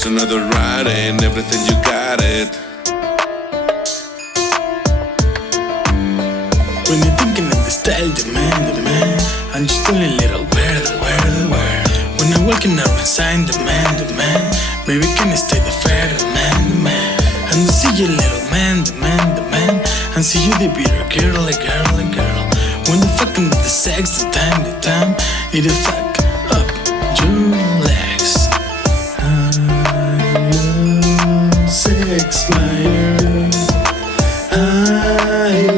Just another ride and everything you got it. When you're thinking of the style, the man, I'm just only a little where. When I'm walking around sign, the man, baby, can I stay the fair, the man. And I see you, little man, the man, and see you, the beautiful girl, a girl. When the fucking with the sex, the time, it'll fuck up your legs. I love sex, my girl. I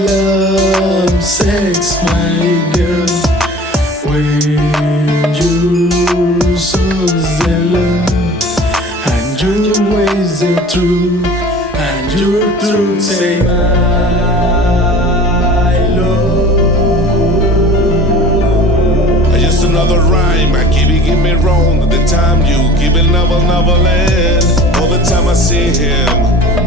love sex, my girl. When you're so zealous and your ways are true, and your truth say my love. Just another rhyme, I keep it me wrong. The time you give it never end. All the time I see him,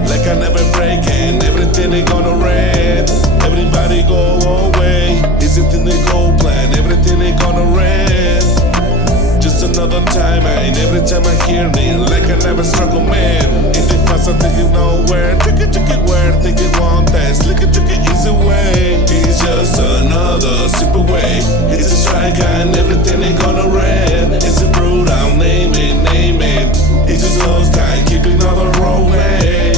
like I never break it. Everything they gonna red. Everybody go away. Is it in the gold plan? Everything they gonna red. Just another time, and every time I hear it, like I never struggle, man. In the past, I think it nowhere. Take it where, take it one test. Look at easy way. It's just another simple way. It's a strike, and everything they gonna red. It's a brutal, name it. It's just those time, keep another roadway.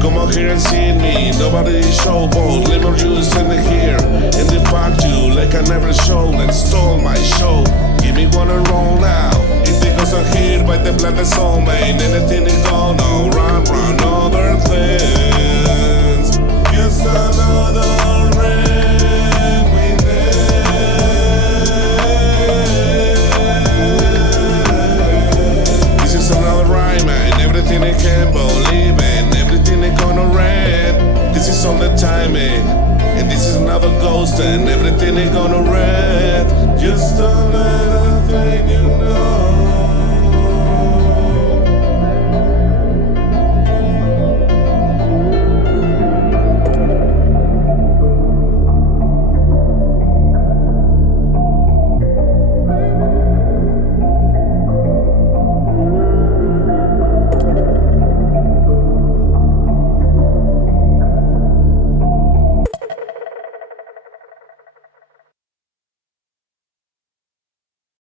Come out here and see me. Nobody show bold. Liver you standing here. And they fucked you like I never showed and stole my show. Give me one and roll now. If they goes on here by the blood that's all made. Anything is gonna run other things. Just another ring with it. This is another rhyme and everything they can believe in. Everything they gonna read. This is all the timing. And this is another ghost and everything they gonna read. Just